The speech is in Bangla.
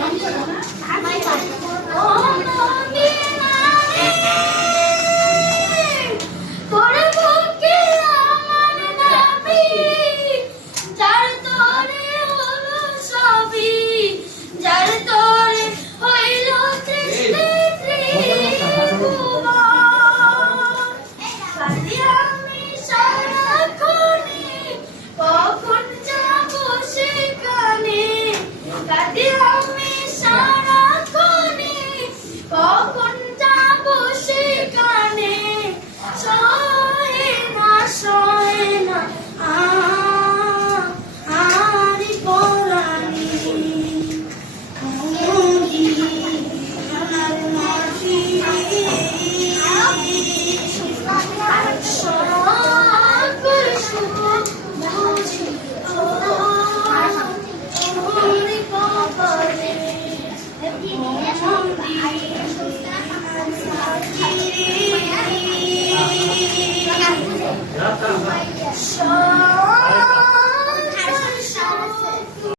Bánh. সহে না Shine.